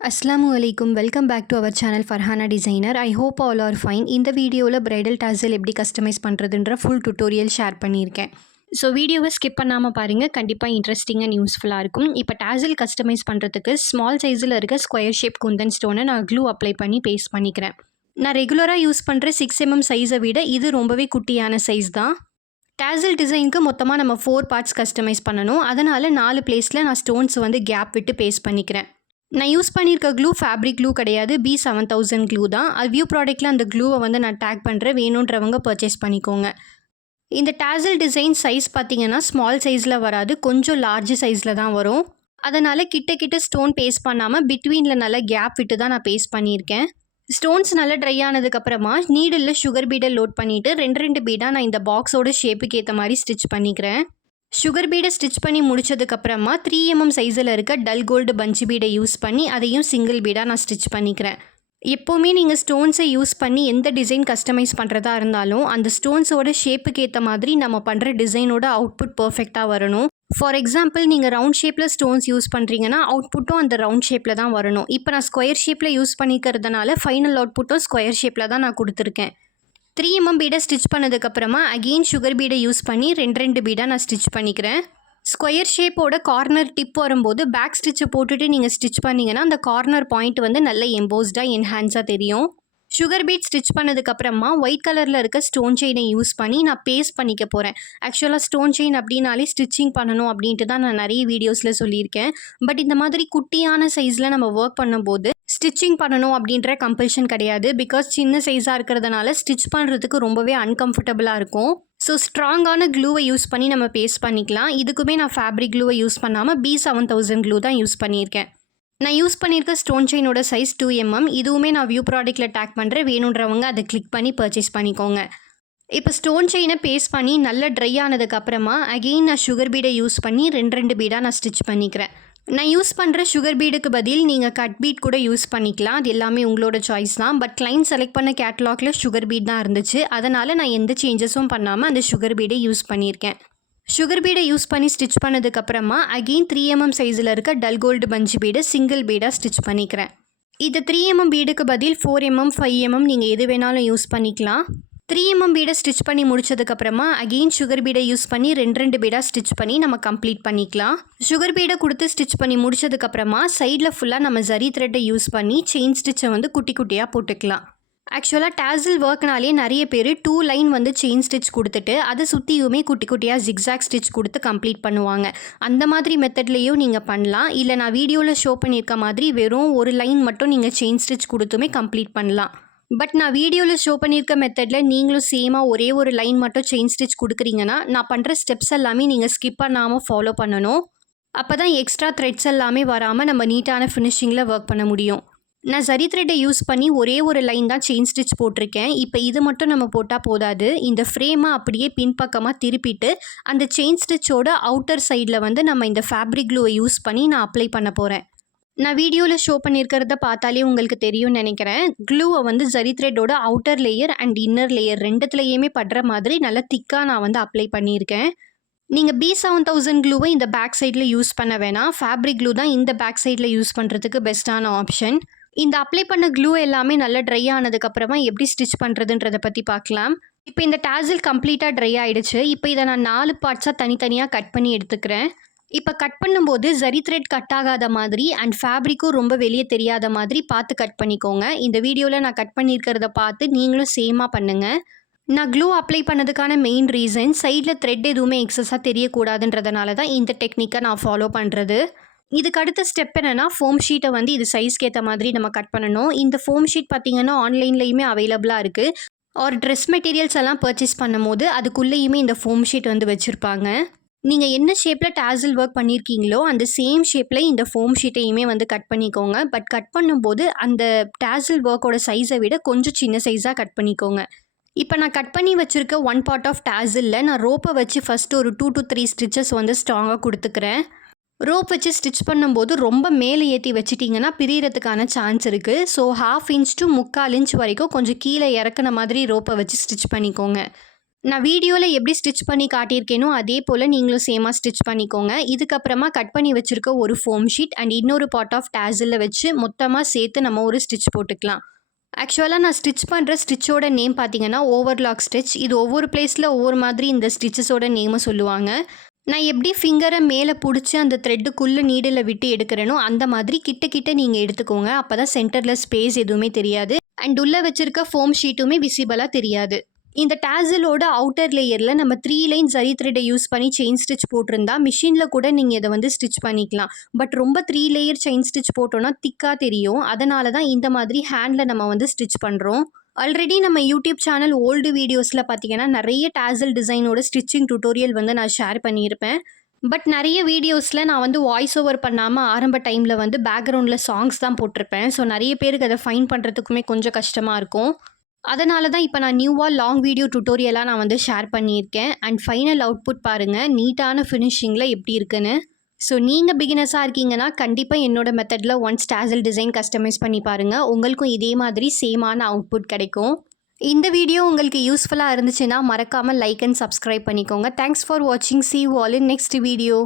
Assalamualaikum. Welcome back to our channel Farhana Designer. I hope all are fine. இந்த வீடியோவில் bridal tassel எப்படி customise பண்ணுறதுன்ற full tutorial share பண்ணியிருக்கேன். So வீடியோவை skip பண்ணாமல் பாருங்கள், கண்டிப்பாக இன்ட்ரெஸ்டிங் அண்ட் யூஸ்ஃபுல்லாக இருக்கும். இப்போ tassel கஸ்டமைஸ் பண்ணுறதுக்கு ஸ்மால் சைஸில் இருக்க ஸ்கொயர் ஷேப் குந்தன் ஸ்டோனை நான் க்ளூ அப்ளை பண்ணி பேஸ்ட் பண்ணிக்கிறேன். நான் ரெகுலராக யூஸ் பண்ணுற 6mm சைஸை விட இது ரொம்பவே குட்டியான சைஸ் தான். tassel டிசைனுக்கு மொத்தமாக நம்ம 4 பார்ட்ஸ் கஸ்டமைஸ் பண்ணணும். அதனால் 4 பிளேஸில் நான் ஸ்டோன்ஸ் கேப் விட்டு பேஸ்ட் பண்ணிக்கிறேன். நான் யூஸ் பண்ணியிருக்க க்ளூ ஃபேப்ரிக் க்ளூ கிடையாது, B7000 க்ளூ தான். வியூ ப்ராடக்ட்டில் அந்த க்ளூவை நான் டேக் பண்ணுறேன், வேணுன்றவங்க பர்ச்சேஸ் பண்ணிக்கோங்க. இந்த tassel டிசைன் சைஸ் பார்த்தீங்கன்னா ஸ்மால் சைஸில் வராது, கொஞ்சம் லார்ஜ் சைஸில் தான் வரும். அதனால் கிட்ட ஸ்டோன் பேஸ்ட் பண்ணாமல் பிட்வீனில் நல்லா கேப் விட்டு தான் நான் பேஸ்ட் பண்ணியிருக்கேன். ஸ்டோன்ஸ் நல்லா ட்ரை ஆனதுக்கப்புறமா நீடில் சுகர் பீடை லோட் பண்ணிவிட்டு 2 பீடாக நான் இந்த பாக்ஸோட ஷேப்புக்கு ஏற்ற மாதிரி ஸ்டிச் பண்ணிக்கிறேன். சுகர் பீடை ஸ்டிச் பண்ணி முடிச்சதுக்கப்புறமா 3mm சைஸில் இருக்க டல் கோல்டு பஞ்சு பீடை யூஸ் பண்ணி அதையும் சிங்கிள் பீடாக நான் ஸ்டிச் பண்ணிக்கிறேன். எப்போவுமே நீங்கள் ஸ்டோன்ஸை யூஸ் பண்ணி எந்த டிசைன் கஸ்டமைஸ் பண்ணுறதா இருந்தாலும் அந்த ஸ்டோன்ஸோட ஷேப்புக்கு ஏற்ற மாதிரி நம்ம பண்ணுற டிசைனோட அவுட்புட் பர்ஃபெக்டாக வரணும். ஃபார் எக்ஸாம்பிள், நீங்கள் ரவுண்ட் ஷேப்பில் ஸ்டோன்ஸ் யூஸ் பண்ணுறீங்கன்னா அவுட்புட்டும் அந்த ரவுண்ட் ஷேப்பில் தான் வரணும். இப்போ நான் ஸ்கொயர் ஷேப்பில் யூஸ் பண்ணிக்கிறதுனால ஃபைனல் அவுட்புட்டும் ஸ்கொயர் ஷேப்பில் தான் நான் கொடுத்துருக்கேன். 3mm பீடை ஸ்டிச் பண்ணதுக்கப்புறமா அகெயின் சுகர் பீடை யூஸ் பண்ணி 2 பீடாக நான் ஸ்டிச் பண்ணிக்கிறேன். ஸ்கொயர் ஷேப்போட கார்னர் டிப் வரும்போது பேக் ஸ்டிச்சை போட்டுட்டு நீங்கள் ஸ்டிச் பண்ணிங்கன்னா அந்த கார்னர் பாயிண்ட் நல்ல எம்போஸ்டாக என்ஹான்ஸாக தெரியும். சுகர் பீட் ஸ்டிச் பண்ணதுக்கப்புறமா ஒயிட் கலரில் இருக்க ஸ்டோன் செயினை யூஸ் பண்ணி நான் பேஸ்ட் பண்ணிக்க போகிறேன். ஆக்சுவலாக ஸ்டோன் செயின் அப்படின்னாலே ஸ்டிச்சிங் பண்ணணும் அப்படின்ட்டு தான் நான் நிறைய வீடியோஸில் சொல்லியிருக்கேன். பட் இந்த மாதிரி குட்டியான சைஸில் நம்ம ஒர்க் பண்ணும்போது ஸ்டிச்சிங் பண்ணணும் அப்படின்ற கம்பல்ஷன் கிடையாது. பிகாஸ் சின்ன சைஸாக இருக்கிறதுனால ஸ்டிச் பண்ணுறதுக்கு ரொம்பவே அன்கம்ஃபர்டபுளாக இருக்கும். ஸோ ஸ்ட்ராங்கான க்ளூவை யூஸ் பண்ணி நம்ம பேஸ்ட் பண்ணிக்கலாம். இதுக்குமே நான் ஃபேப்ரிக் க்ளூவை யூஸ் பண்ணாமல் B7000 க்ளூ தான் யூஸ் பண்ணியிருக்கேன். நான் யூஸ் பண்ணியிருக்க ஸ்டோன் செயினோட சைஸ் 2mm. இதுவுமே நான் வியூ ப்ராடக்ட்டில் டேக் பண்ணுறேன், வேணுன்றவங்க அதை கிளிக் பண்ணி பர்ச்சேஸ் பண்ணிக்கோங்க. இப்போ ஸ்டோன் செயினை பேஸ்ட் பண்ணி நல்லா ட்ரை ஆனதுக்கப்புறமா அகெயின் நான் சுகர் பீடை யூஸ் பண்ணி 2 பீடாக நான் ஸ்டிச் பண்ணிக்கிறேன். நான் யூஸ் பண்ணுற சுகர் பீடுக்கு பதில் நீங்கள் கட் பீட் கூட யூஸ் பண்ணிக்கலாம். அது எல்லாமே உங்களோட சாய்ஸ் தான். பட் கிளைண்ட் செலக்ட் பண்ண கேட்லாகில் சுகர் பீட் தான் இருந்துச்சு. அதனால் நான் எந்த சேஞ்சஸும் பண்ணாமல் அந்த சுகர் பீடை யூஸ் பண்ணியிருக்கேன். சுகர் பீடை யூஸ் பண்ணி ஸ்டிச் பண்ணதுக்கப்புறமா அகெயின் 3mm சைஸில் இருக்க டல் கோல்டு பஞ்சு பீடை சிங்கிள் பீடாக ஸ்டிச் பண்ணிக்கிறேன். இது 3mm பீடுக்கு பதில் 4mm 5mm நீங்கள் எது வேணாலும் யூஸ் பண்ணிக்கலாம். 3mm பீடை ஸ்டிச் பண்ணி முடிச்சதுக்கப்புறமா அகெயின் சுகர் பீடை யூஸ் பண்ணி 2 பீடாக ஸ்டிச் பண்ணி நம்ம கம்ப்ளீட் பண்ணிக்கலாம். சுகர் பீடை கொடுத்து ஸ்டிச் பண்ணி முடிச்சதுக்கப்புறமா சைடில் ஃபுல்லாக நம்ம ஜரி த்ரெட்டை யூஸ் பண்ணி செயின் ஸ்டிச்சை குட்டி குட்டியாக போட்டுக்கலாம். ஆக்சுவலாக tassel ஒர்க்னாலே நிறைய பேர் 2 லைன் செயின் ஸ்டிச் கொடுத்துட்டு அதை சுற்றியுமே குட்டி குட்டியாக ஜிக்ஸாக் ஸ்டிச் கொடுத்து கம்ப்ளீட் பண்ணுவாங்க. அந்த மாதிரி மெத்தட்லேயும் நீங்கள் பண்ணலாம். இல்லை நான் வீடியோவில் ஷோ பண்ணியிருக்க மாதிரி வெறும் ஒரு லைன் மட்டும் நீங்கள் செயின் ஸ்டிச் கொடுத்துமே கம்ப்ளீட் பண்ணலாம். பட் நான் வீடியோவில் ஷோ பண்ணியிருக்க மெத்தடில் நீங்களும் சேமாக ஒரே ஒரு லைன் மட்டும் செயின் ஸ்டிச் கொடுக்குறீங்கன்னா நான் பண்ணுற ஸ்டெப்ஸ் எல்லாமே நீங்கள் ஸ்கிப் பண்ணாமல் ஃபாலோ பண்ணணும். அப்போ தான் எக்ஸ்ட்ரா த்ரெட்ஸ் எல்லாமே வராமல் நம்ம நீட்டான ஃபினிஷிங்கில் ஒர்க் பண்ண முடியும். நான் ஜரி த்ரெட்டை யூஸ் பண்ணி ஒரே ஒரு லைன் தான் செயின் ஸ்டிச் போட்டிருக்கேன். இப்போ இது மட்டும் நம்ம போட்டால் போதாது. இந்த ஃப்ரேமை அப்படியே பின்பக்கமாக திருப்பிட்டு அந்த செயின் ஸ்டிச்சோட அவுட்டர் சைடில் நம்ம இந்த ஃபேப்ரிக் க்ளூவை யூஸ் பண்ணி நான் அப்ளை பண்ண போகிறேன். நான் வீடியோவில் ஷோ பண்ணியிருக்கிறத பார்த்தாலே உங்களுக்கு தெரியும்னு நினைக்கிறேன். க்ளூவை ஜரி த்ரெட்டோட outer layer and inner layer ரெண்டுத்துலேயுமே படுற மாதிரி நல்லா திக்காக நான் அப்ளை பண்ணியிருக்கேன். நீங்கள் B7000 க்ளூவை இந்த பேக் சைடில் யூஸ் பண்ண வேணாம். ஃபேப்ரிக் க்ளூ தான் இந்த பேக் சைடில் யூஸ் பண்ணுறதுக்கு பெஸ்ட்டான ஆப்ஷன். இந்த அப்ளை பண்ண க்ளூ எல்லாமே நல்லா ட்ரை ஆனதுக்கப்புறமா எப்படி ஸ்டிச் பண்ணுறதுன்றதை பற்றி பார்க்கலாம். இப்போ இந்த tassel கம்ப்ளீட்டாக ட்ரை ஆகிடுச்சு. இப்போ இதை நான் 4 பார்ட்ஸாக தனித்தனியாக கட் பண்ணி எடுத்துக்கிறேன். இப்போ கட் பண்ணும்போது ஜரி த்ரெட் கட் ஆகாத மாதிரி அண்ட் ஃபேப்ரிக்கும் ரொம்ப வெளியே தெரியாத மாதிரி பார்த்து கட் பண்ணிக்கோங்க. இந்த வீடியோவில் நான் கட் பண்ணியிருக்கிறத பார்த்து நீங்களும் சேமாக பண்ணுங்கள். நான் க்ளூ அப்ளை பண்ணதுக்கான மெயின் ரீசன் சைடில் த்ரெட் எதுவுமே எக்ஸஸாக தெரியக்கூடாதுன்றதுனால தான் இந்த டெக்னிக்கை நான் ஃபாலோ பண்ணுறது. இதுக்கு அடுத்த ஸ்டெப் என்னென்னா ஃபோம் ஷீட்டை இது சைஸ்க்கு ஏற்ற மாதிரி நம்ம கட் பண்ணணும். இந்த ஃபோம் ஷீட் பார்த்திங்கன்னா ஆன்லைன்லேயுமே அவைலபிளாக இருக்குது. ஒரு ட்ரெஸ் மெட்டீரியல்ஸ் எல்லாம் பர்ச்சேஸ் பண்ணும்போது அதுக்குள்ளேயுமே இந்த ஃபோம் ஷீட் வச்சுருப்பாங்க. நீங்கள் என்ன ஷேப்பில் tassel ஒர்க் பண்ணியிருக்கீங்களோ அந்த சேம் ஷேப்பில் இந்த ஃபோம் ஷீட்டையுமே கட் பண்ணிக்கோங்க. பட் கட் பண்ணும்போது அந்த tassel ஒர்க்கோட சைஸை விட கொஞ்சம் சின்ன சைஸாக கட் பண்ணிக்கோங்க. இப்போ நான் கட் பண்ணி வச்சுருக்க 1 பார்ட் ஆஃப் tassel நான் ரோப்பை வச்சு ஃபஸ்ட்டு ஒரு 2 to 3 ஸ்டிச்சஸ் ஸ்ட்ராங்காக கொடுத்துக்கிறேன். ரோப் வச்சு ஸ்டிச் பண்ணும்போது ரொம்ப மேலே ஏற்றி வச்சிட்டிங்கன்னா பிரியறதுக்கான சான்ஸ் இருக்குது. ஸோ 1/2 inch to 3/4 inch வரைக்கும் கொஞ்சம் கீழே இறக்குன மாதிரி ரோப்பை வச்சு ஸ்டிச் பண்ணிக்கோங்க. நான் வீடியோவில் எப்படி ஸ்டிச் பண்ணி காட்டியிருக்கேனோ அதே போல் நீங்களும் சேமாக ஸ்டிச் பண்ணிக்கோங்க. இதுக்கப்புறமா கட் பண்ணி வச்சுருக்க ஒரு ஃபோம் ஷீட் அண்ட் இன்னொரு பார்ட் ஆஃப் டேசலில் வச்சு மொத்தமாக சேர்த்து நம்ம ஒரு ஸ்டிச் போட்டுக்கலாம். ஆக்சுவலாக நான் ஸ்டிச் பண்ணுற ஸ்டிச்சோட நேம் பார்த்தீங்கன்னா ஓவர்லாக் ஸ்டிச். இது ஒவ்வொரு பிளேஸில் ஒவ்வொரு மாதிரி இந்த ஸ்டிச்சஸோட நேமை சொல்லுவாங்க. நான் எப்படி ஃபிங்கரை மேலே பிடிச்சி அந்த த்ரெட்டுக்குள்ளே நீடில் விட்டு எடுக்கிறேனோ அந்த மாதிரி கிட்ட கிட்ட நீங்கள் எடுத்துக்கோங்க. அப்போ தான் சென்டரில் ஸ்பேஸ் எதுவுமே தெரியாது அண்ட் உள்ளே வச்சுருக்க ஃபோம் ஷீட்டுமே விசிபிளாக தெரியாது. இந்த டேசலோட அவுட்டர் லேயரில் நம்ம 3 லைன் ஜரி த்ரெட்டை யூஸ் பண்ணி செயின் ஸ்டிச் போட்டிருந்தா மிஷினில் கூட நீங்கள் இதை வந்து ஸ்டிச் பண்ணிக்கலாம். பட் ரொம்ப 3 லேயர் செயின் ஸ்டிச் போட்டோன்னா திக்காக தெரியும். அதனால தான் இந்த மாதிரி ஹேண்டில் நம்ம வந்து ஸ்டிச் பண்ணுறோம். ஆல்ரெடி நம்ம யூடியூப் சேனல் ஓல்டு வீடியோஸில் பார்த்தீங்கன்னா நிறைய டேசல் டிசைனோட ஸ்டிச்சிங் டுட்டோரியல் வந்து நான் ஷேர் பண்ணியிருப்பேன். பட் நிறைய வீடியோஸில் நான் வந்து வாய்ஸ் ஓவர் பண்ணாமல் ஆரம்ப டைமில் வந்து பேக்ரவுண்டில் சாங்ஸ் தான் போட்டிருப்பேன். ஸோ நிறைய பேருக்கு அதை ஃபைண்ட் பண்ணுறதுக்குமே கொஞ்சம் கஷ்டமாக இருக்கும். அதனால தான் இப்போ நான் நியூவாக லாங் வீடியோ டுட்டோரியலாக நான் வந்து ஷேர் பண்ணியிருக்கேன். அண்ட் ஃபைனல் அவுட்புட் பாருங்கள் நீட்டான ஃபினிஷிங்கில் எப்படி இருக்குன்னு. ஸோ நீங்கள் பிகினர்ஸாக இருக்கீங்கன்னா கண்டிப்பாக என்னோட மெத்தடில் ஒன்ஸ் டேசல் டிசைன் கஸ்டமைஸ் பண்ணி பாருங்கள். உங்களுக்கும் இதே மாதிரி சேமான அவுட்புட் கிடைக்கும். இந்த வீடியோ உங்களுக்கு யூஸ்ஃபுல்லாக இருந்துச்சுன்னா மறக்காமல் லைக் அண்ட் சப்ஸ்கிரைப் பண்ணிக்கோங்க. தேங்க்ஸ் ஃபார் வாட்சிங். See you all in next video.